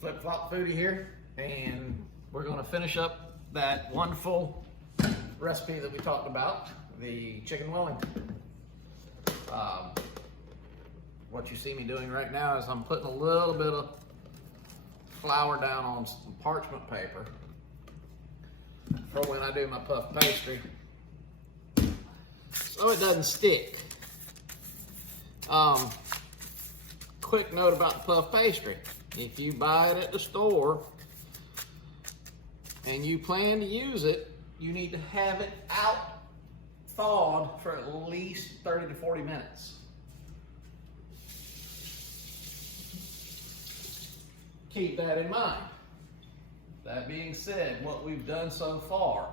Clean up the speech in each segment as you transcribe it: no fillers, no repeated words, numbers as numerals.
Flip-flop Foodie here, and we're gonna finish up that wonderful recipe that we talked about, the chicken Wellington. What you see me doing right now is I'm putting a little bit of flour down on some parchment paper for when I do my puff pastry, so it doesn't stick. Quick note about the puff pastry. If you buy it at the store and you plan to use it, you need to have it out thawed for at least 30 to 40 minutes. Keep that in mind. That being said, what we've done so far,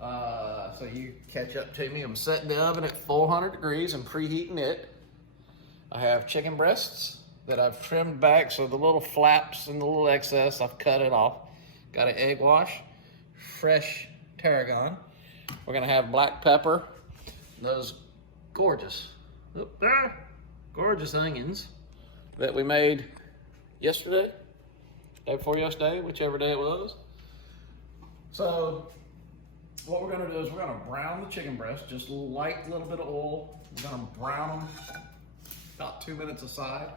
so you catch up to me, I'm setting the oven at 400 degrees and preheating it. I have chicken breasts that I've trimmed back, so the little flaps and the little excess, I've cut it off. Got an egg wash, fresh tarragon. We're gonna have black pepper, those gorgeous onions that we made yesterday, day before yesterday, whichever day it was. So what we're gonna do is we're gonna brown the chicken breast, just a light little bit of oil. We're gonna brown them about 2 minutes aside.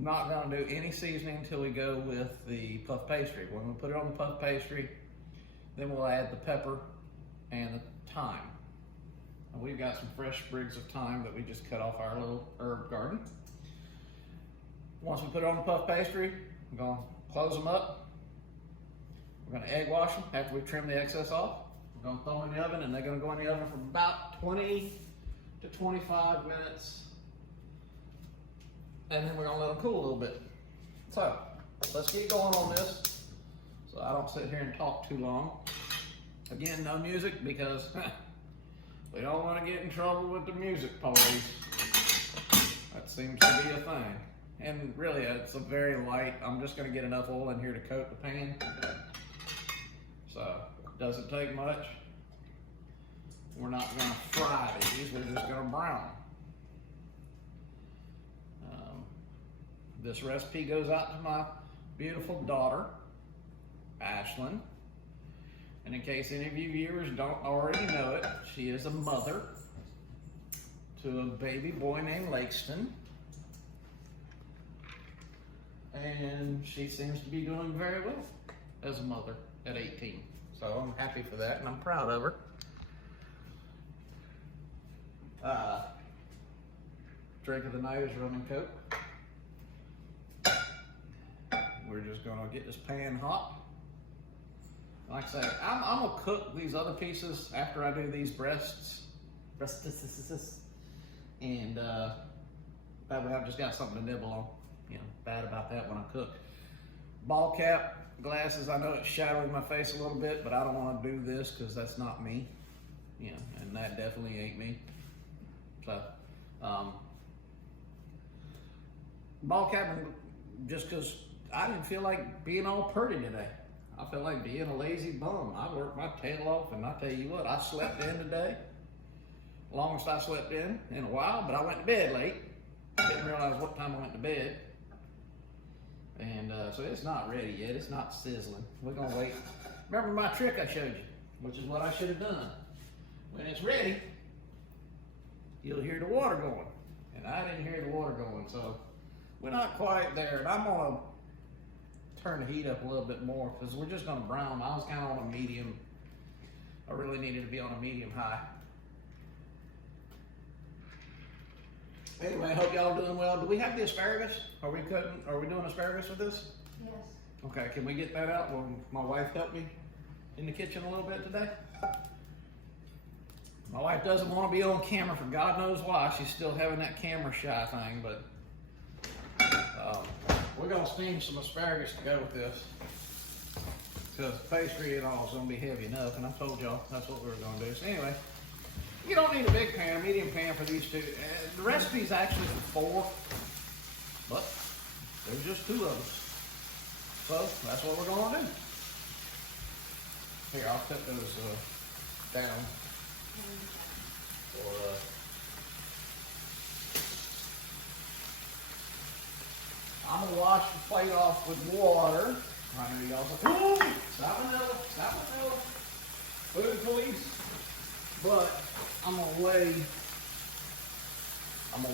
Not gonna do any seasoning until we go with the puff pastry. We're gonna put it on the puff pastry, then we'll add the pepper and the thyme. And we've got some fresh sprigs of thyme that we just cut off our little herb garden. Once we put it on the puff pastry, we're gonna close them up. We're gonna egg wash them after we trim the excess off. We're gonna throw them in the oven, and they're gonna go in the oven for about 20 to 25 minutes. And then we're gonna let them cool a little bit. So, let's get going on this so I don't sit here and talk too long. Again, no music because we don't wanna get in trouble with the music police. That seems to be a thing. And really, it's a very light, I'm just gonna get enough oil in here to coat the pan. So, it doesn't take much. We're not gonna fry these, we're just gonna brown. This recipe goes out to my beautiful daughter, Ashlyn. And in case any of you viewers don't already know it, she is a mother to a baby boy named Langston. And she seems to be doing very well as a mother at 18. So I'm happy for that, and I'm proud of her. Drink of the night is rum and coke. We're just gonna get this pan hot. Like I say, I'm gonna cook these other pieces after I do these breasts. And that way I've just got something to nibble on. You know, bad about that when I cook. Ball cap glasses, I know it's shadowing my face a little bit, but I don't wanna do this because that's not me. You know, and that definitely ain't me. So, ball cap, just because I didn't feel like being all pretty today. I felt like being a lazy bum. I worked my tail off, and I tell you what, I slept in today. Longest I slept in a while, but I went to bed late. Didn't realize what time I went to bed. And so it's not ready yet, it's not sizzling. We're gonna wait. Remember my trick I showed you, which is what I should have done. When it's ready, you'll hear the water going. And I didn't hear the water going, so we're not quite there. And I'm gonna turn the heat up a little bit more because we're just gonna brown. I was kind of on a medium. I really needed to be on a medium high. Anyway, I hope y'all are doing well. Do we have the asparagus? Are we doing asparagus with this? Yes. Okay, can we get that out? Will my wife help me in the kitchen a little bit today? My wife doesn't want to be on camera for God knows why. She's still having that camera shy thing, but we're gonna steam some asparagus to go with this because pastry and all is gonna be heavy enough, and I told y'all that's what we were gonna do. So anyway, you don't need a big pan, a medium pan for these two. The recipe's actually for 4, but there's just 2 of us. So that's what we're gonna do. Here, I'll cut those down. I'm gonna wash the plate off with water. I know y'all say, ooh, salmonella, food police. But I'm gonna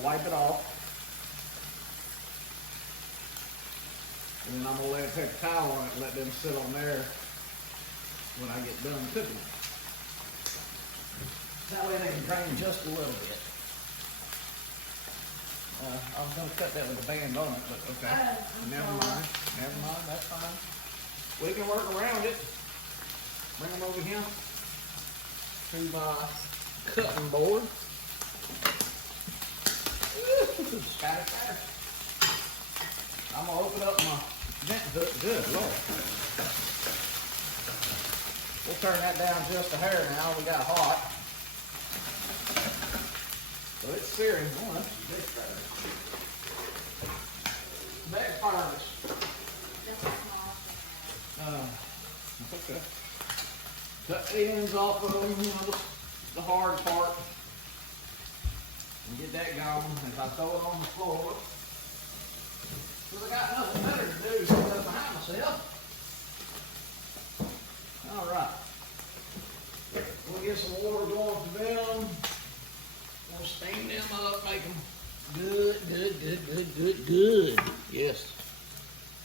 wipe it off. And then I'm gonna take a towel on it and let them sit on there when I get done cooking it. That way they can drain just a little bit. I was going to cut that with a band on it, but okay. Never mind, that's fine. We can work around it. Bring them over here to my cutting board. Scatter. I'm going to open up my vent hook. Good Lord. We'll turn that down just a hair now. We got hot. So it's searing. Oh, that's a big fire. Big fires. That's okay. Cut the ends off of them, the hard part. And get that going as I throw it on the floor. Because I got nothing better to do than sit behind myself. All right. We'll get some water going for them. We'll steam them up, make them good. Yes.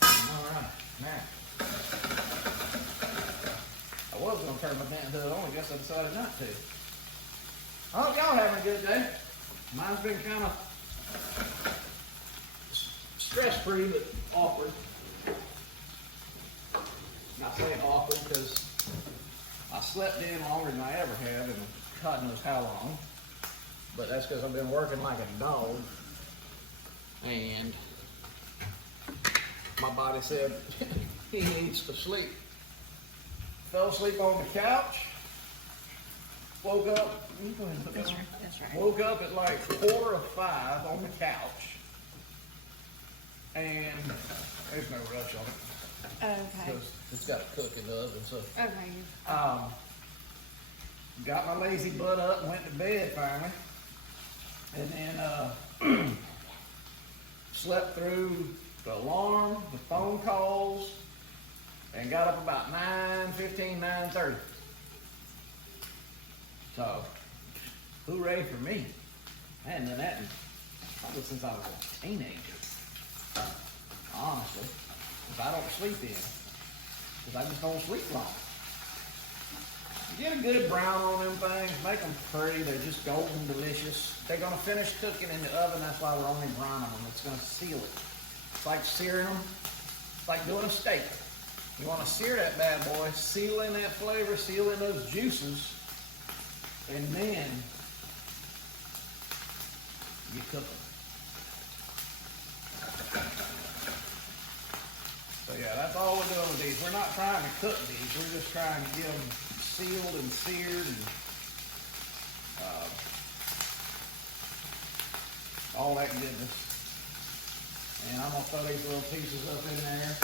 All right. Now, I was going to turn my vent hood on. I guess I decided not to. I hope y'all having a good day. Mine's been kind of stress-free, but awkward. Not saying awkward because I slept in longer than I ever have, and God knows how long. But that's because I've been working like a dog, and my body said he needs to sleep. Fell asleep on the couch. Woke up. You go ahead and put that on. That's right. Woke up at like 4:45 on the couch, and there's no rush on it. Okay. Because it's got to cook in the oven. So Okay. got my lazy butt up and went to bed finally, and then slept through the alarm, the phone calls, and got up about 9:15, 9:30. So, hooray for me. I hadn't done that probably since I was a teenager. Honestly. Because I don't sleep in. Because I just don't sleep long. Get a good brown on them things. Make them pretty. They're just golden delicious. They're going to finish cooking in the oven. That's why we're only browning them. It's going to seal it. It's like searing them. It's like doing a steak. You want to sear that bad boy. Seal in that flavor. Seal in those juices. And then you cook them. So yeah, that's all we're doing with these. We're not trying to cook these. We're just trying to get them sealed and seared and all that goodness. And I'm gonna throw these little pieces up in there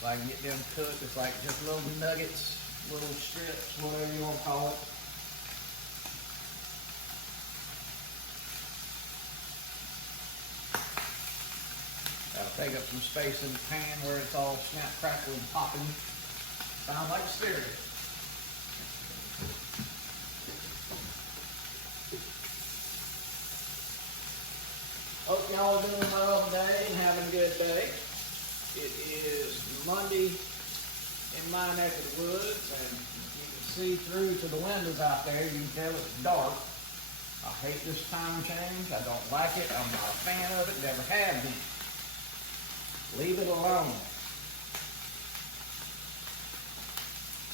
so I can get them cooked. It's like just little nuggets, little strips, whatever you want to call it. That'll take up some space in the pan where it's all snap, crackle, and popping. Sounds like stereo. Hope y'all are doing well today and having a good day. It is Monday in my neck of the woods, and you can see through to the windows out there. You can tell it's dark. I hate this time change. I don't like it. I'm not a fan of it. Never have been. Leave it alone.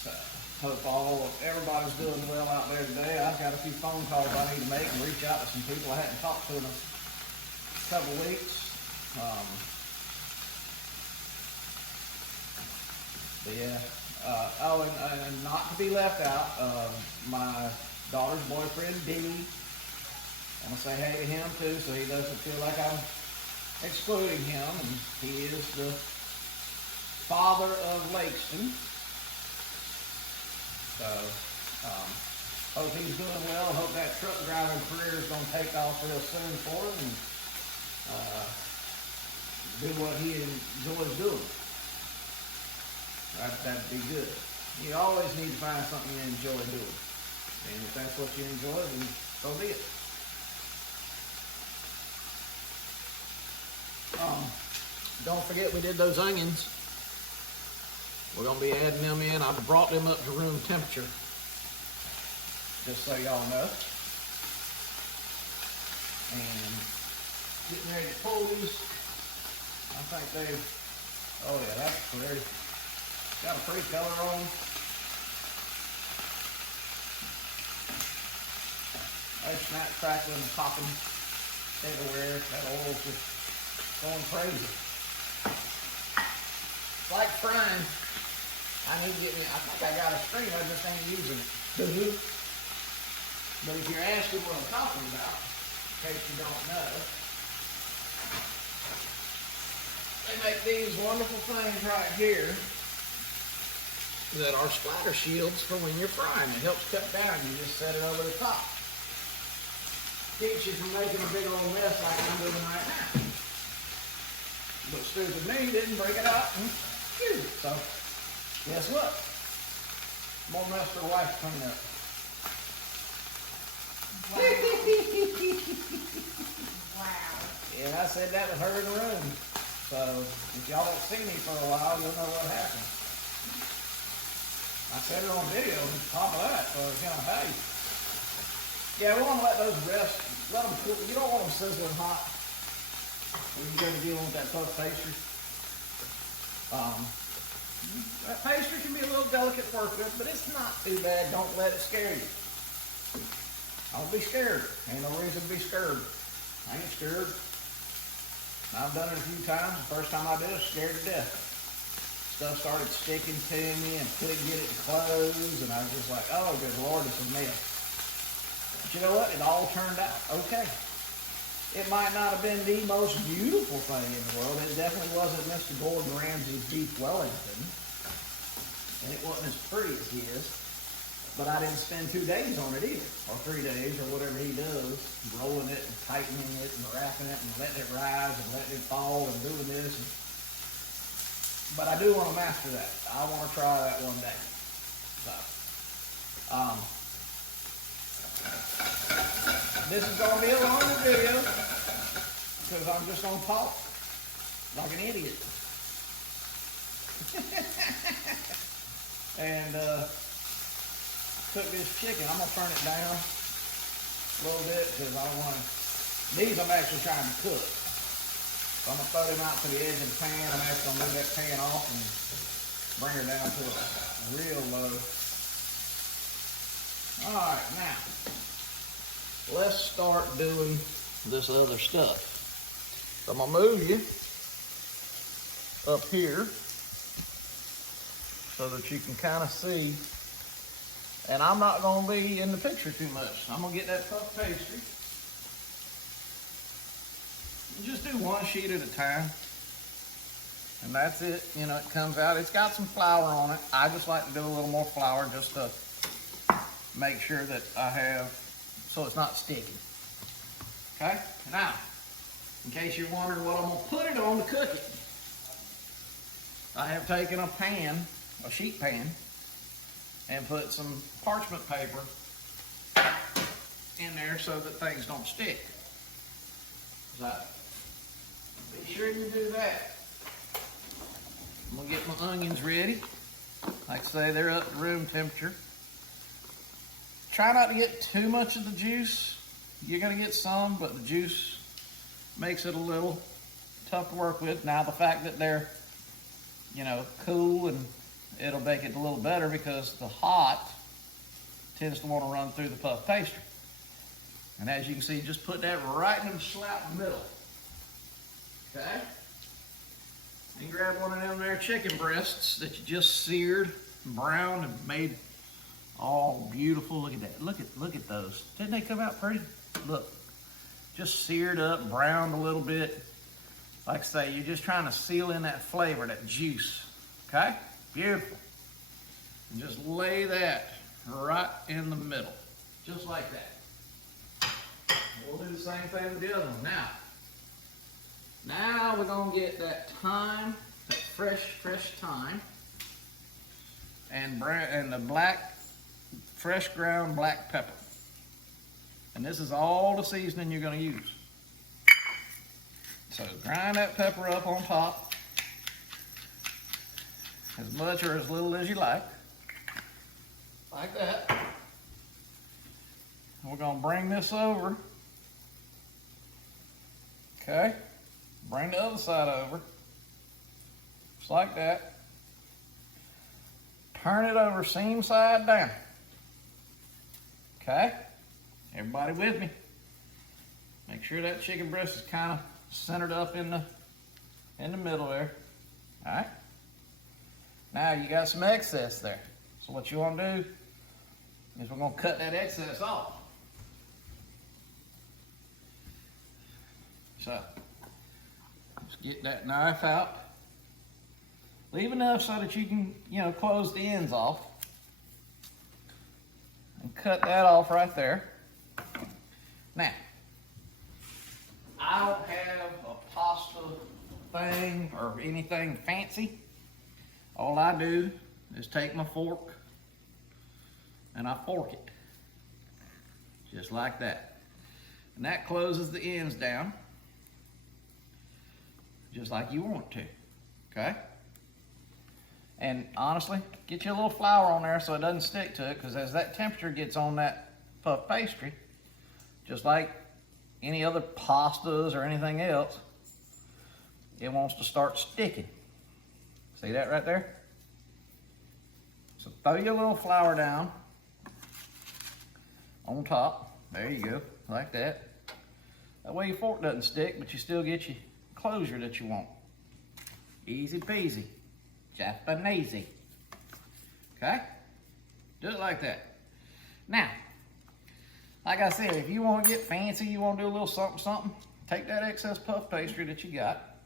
So, hope everybody's doing well out there today. I've got a few phone calls I need to make and reach out to some people I hadn't talked to in a couple weeks. But yeah. And not to be left out, my daughter's boyfriend, Dee. I want to say hey to him too, so he doesn't feel like I'm excluding him. And he is the father of Langston. So, hope he's doing well. Hope that truck driving career is going to take off real soon for him. And do what he enjoys doing. That'd be good. You always need to find something you enjoy doing. And if that's what you enjoy, then so be it. Don't forget we did those onions. We're going to be adding them in. I brought them up to room temperature, just so y'all know. And getting ready to pull these. I think they, oh yeah, that's pretty. Got a pretty color on them. They snap, crackling, and popping everywhere. That oil's just going crazy. It's like frying. I need to get me, I think I got a string, I just ain't using it. But if you're asking what I'm talking about, in case you don't know, they make these wonderful things right here that are splatter shields for when you're frying. It helps cut down. You just set it over the top. Keeps you from making a big old mess like I'm doing right now. But stupid me didn't break it out and use it. So, guess what? More mess for the wife to clean up. Wow. Wow. And I said that with her in the room. So, if y'all don't see me for a while, you'll know what happened. I said it on video on top of that, so, you know, hey. Yeah, we want to let those rest, let them cool. You don't want them sizzling hot when you're going to deal with that puff pastry. That pastry can be a little delicate to work with, but it's not too bad. Don't let it scare you. Don't be scared. Ain't no reason to be scared. I ain't scared. I've done it a few times. The first time I did it, I was scared to death. Stuff started sticking to me and couldn't get it to close, and I was just like, oh, good Lord, it's a mess. But you know what? It all turned out okay. It might not have been the most beautiful thing in the world. It definitely wasn't Mr. Gordon Ramsay's beef Wellington. And it wasn't as pretty as his. But I didn't spend 2 days on it either. Or 3 days, or whatever he does. Rolling it and tightening it and wrapping it and letting it rise and letting it fall and doing this. But I do want to master that. I want to try that one day. So, this is going to be a longer video because I'm just going to talk like an idiot. And cook this chicken. I'm going to turn it down a little bit because I don't want to. These I'm actually trying to cook. So I'm going to throw them out to the edge of the pan. I'm actually going to move that pan off and bring her down to a real low. All right, now. Let's start doing this other stuff. So I'm gonna move you up here so that you can kind of see. And I'm not gonna be in the picture too much. I'm gonna get that puff pastry. Just do one sheet at a time. And that's it. You know, it comes out. It's got some flour on it. I just like to do a little more flour just to make sure that I have, so it's not sticky. Okay? Now, in case you're wondering what I'm going to put it on to cook it, I have taken a pan, a sheet pan, and put some parchment paper in there so that things don't stick. So, be sure you do that. I'm going to get my onions ready. Like I say, they're up to room temperature. Try not to get too much of the juice. You're gonna get some, but the juice makes it a little tough to work with. Now the fact that they're, you know, cool, and it'll make it a little better because the hot tends to want to run through the puff pastry. And as you can see, just put that right in the slap middle. Okay? And grab one of them there chicken breasts that you just seared, browned, and made all beautiful. Look at that. Look at those. Didn't they come out pretty? Look. Just seared up, browned a little bit. Like I say, you're just trying to seal in that flavor, that juice. Okay? Beautiful. And just lay that right in the middle. Just like that. We'll do the same thing with the other one. Now, Now we're gonna get that thyme, that fresh thyme, and the black, fresh ground black pepper. And this is all the seasoning you're gonna use. So grind that pepper up on top, as much or as little as you like that. We're gonna bring this over, okay? Bring the other side over, just like that. Turn it over seam side down, okay? Everybody with me? Make sure that chicken breast is kind of centered up in the middle there. All right. Now you got some excess there. So what you want to do is we're going to cut that excess off. So let's get that knife out. Leave enough so that you can, close the ends off. And cut that off right there. Now, I don't have a pasta thing or anything fancy. All I do is take my fork and I fork it. Just like that. And that closes the ends down. Just like you want to. Okay? And honestly, get you a little flour on there so it doesn't stick to it, because as that temperature gets on that puff pastry, just like any other pastas or anything else, it wants to start sticking. See that right there? So throw your little flour down on top. There you go, like that. That way your fork doesn't stick, but you still get your closure that you want. Easy peasy, Japanesey. Okay? Do it like that. Now, like I said, if you want to get fancy, you want to do a little something, take that excess puff pastry that you got,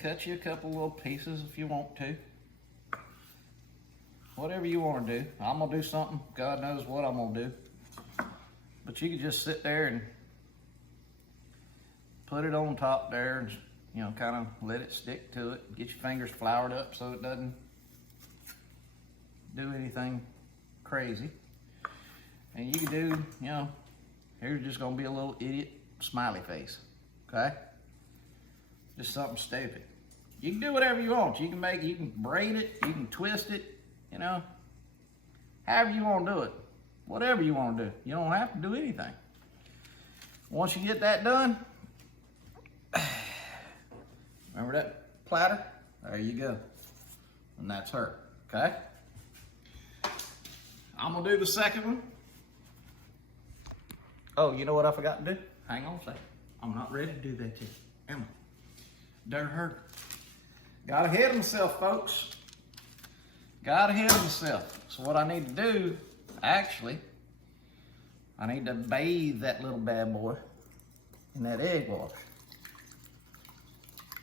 cut you a couple little pieces if you want to. Whatever you want to do. I'm going to do something. God knows what I'm going to do. But you can just sit there and put it on top there and, kind of let it stick to it. Get your fingers floured up so it doesn't do anything crazy. And you can do, here's just going to be a little idiot smiley face, okay? Just something stupid. You can do whatever you want. You can braid it, you can twist it, however you want to do it. Whatever you want to do. You don't have to do anything. Once you get that done, remember that platter? There you go. And that's her, okay? I'm going to do the second one. Oh, you know what I forgot to do? Hang on a second. I'm not ready to do that yet. Am I? Dare her. Got ahead of myself, folks. Got ahead of myself. So what I need to do, actually, I need to bathe that little bad boy in that egg wash.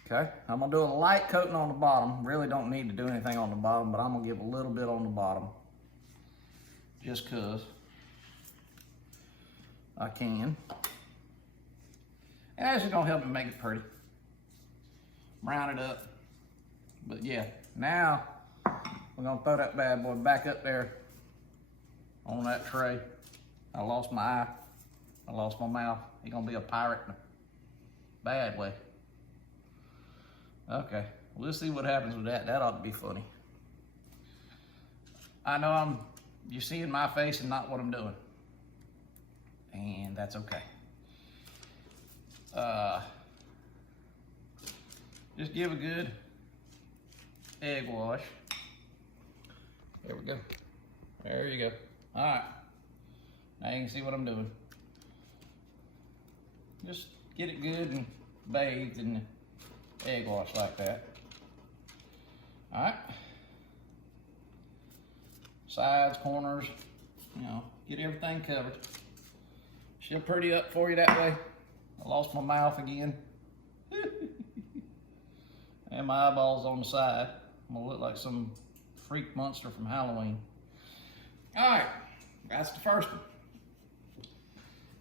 Okay? I'm going to do a light coating on the bottom. Really don't need to do anything on the bottom, but I'm going to give a little bit on the bottom. Just because I can. And that's just going to help me make it pretty. Brown it up. But yeah, now we're going to throw that bad boy back up there on that tray. I lost my eye. I lost my mouth. He's going to be a pirate in a bad way. Okay, we'll see what happens with that. That ought to be funny. I know you're seeing my face and not what I'm doing. And that's okay. Just give a good egg wash. There we go. There you go. All right. Now you can see what I'm doing. Just get it good and bathed in the egg wash like that. All right. Sides, corners, get everything covered. She'll pretty up for you that way. I lost my mouth again. And my eyeballs on the side. I'm gonna look like some freak monster from Halloween. All right, that's the first one.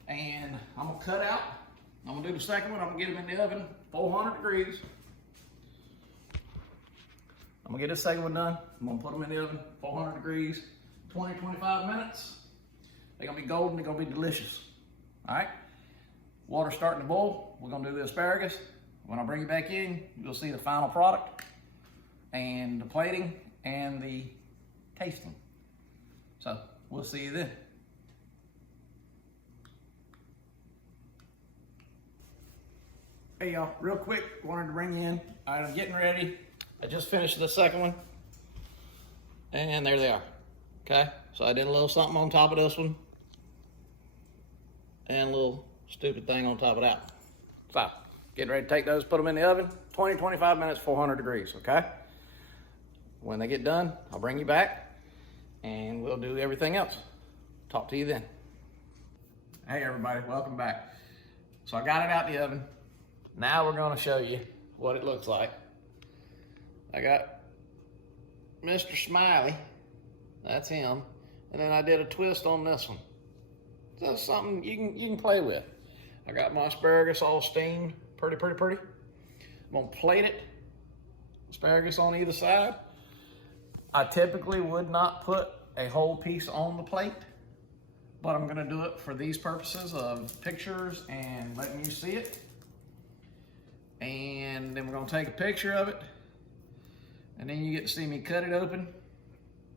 And I'm gonna cut out I'm gonna do the second one. I'm gonna get them in the oven, 400 degrees. I'm gonna get this second one done. I'm gonna put them in the oven, 400 degrees, 20, 25 minutes. They're gonna be golden, they're gonna be delicious. All right, water's starting to boil. We're gonna do the asparagus. When I bring you back in, you'll see the final product and the plating and the tasting. So we'll see you then. Hey y'all, real quick, wanted to bring you in. All right, I'm getting ready. I just finished the second one. And there they are, okay? So I did a little something on top of this one. And a little stupid thing on top of that. So, getting ready to take those, put them in the oven, 20, 25 minutes, 400 degrees, okay? When they get done, I'll bring you back and we'll do everything else. Talk to you then. Hey everybody, welcome back. So I got it out the oven. Now we're gonna show you what it looks like. I got Mr. Smiley, that's him. And then I did a twist on this one. So that's something you can play with. I got my asparagus all steamed, pretty. I'm gonna plate it, asparagus on either side. I typically would not put a whole piece on the plate, but I'm gonna do it for these purposes of pictures and letting you see it. And then we're gonna take a picture of it, and then you get to see me cut it open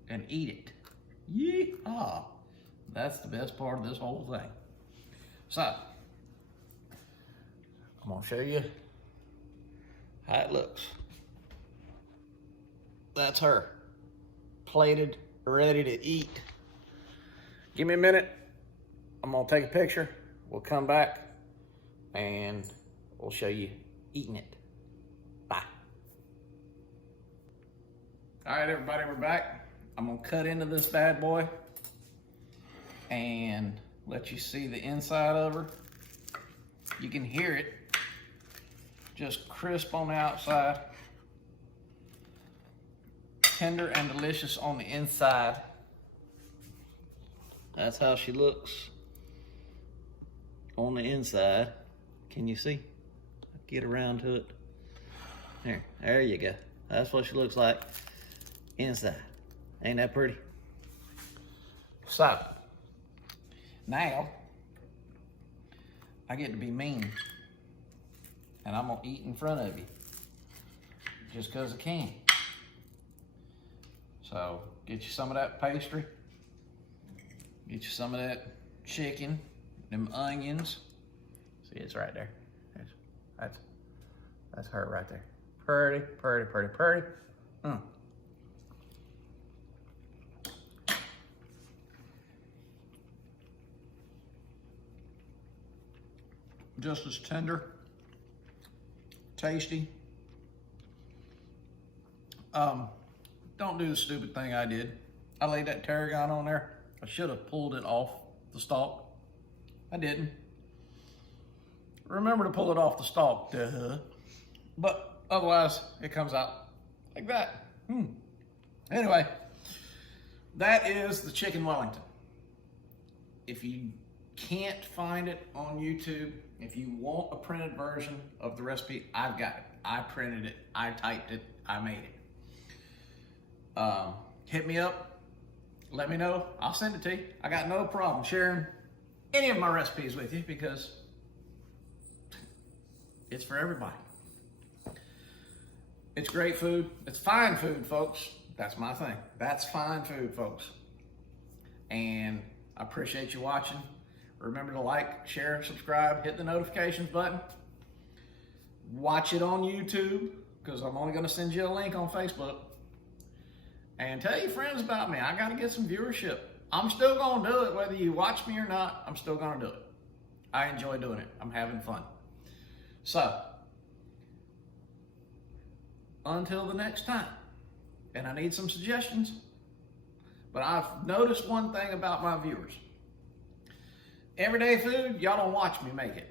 and eat it. Yeehaw! That's the best part of this whole thing. So, I'm gonna show you how it looks. That's her, plated, ready to eat. Give me a minute, I'm gonna take a picture, we'll come back, and we'll show you eating it. Bye. All right, everybody, we're back. I'm gonna cut into this bad boy and let you see the inside of her. You can hear it, just crisp on the outside, tender and delicious on the inside. That's how she looks on the inside. Can you see? Get around to it. There you go. That's what she looks like inside. Ain't that pretty? So, now, I get to be mean. And I'm gonna eat in front of you. Just cause I can. So, get you some of that pastry. Get you some of that chicken, them onions. See, it's right there. That's her right there. Pretty. Just as tender, tasty. Don't do the stupid thing I did. I laid that tarragon on there. I should have pulled it off the stalk. I didn't. Remember to pull it off the stalk, duh. But otherwise, it comes out like that. Anyway, that is the chicken Wellington. If you can't find it on YouTube, if you want a printed version of the recipe, I've got it. I printed it, I typed it, I made it. Hit me up, let me know, I'll send it to you. I got no problem sharing any of my recipes with you because it's for everybody. It's great food. It's fine food, folks. That's my thing. That's fine food, folks. And I appreciate you watching. Remember to like, share, subscribe, hit the notifications button. Watch it on YouTube, because I'm only going to send you a link on Facebook. And tell your friends about me. I got to get some viewership. I'm still going to do it, whether you watch me or not. I'm still going to do it. I enjoy doing it. I'm having fun. So, until the next time, and I need some suggestions, but I've noticed one thing about my viewers. Everyday food, y'all don't watch me make it.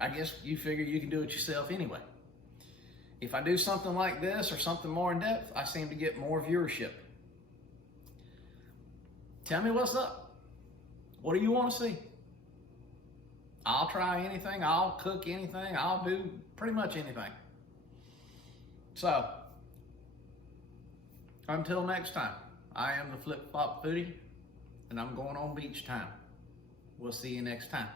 I guess you figure you can do it yourself anyway. If I do something like this or something more in depth, I seem to get more viewership. Tell me what's up. What do you want to see? I'll try anything, I'll cook anything, I'll do pretty much anything. So, until next time, I am the Flip Flop Foodie, and I'm going on beach time. We'll see you next time.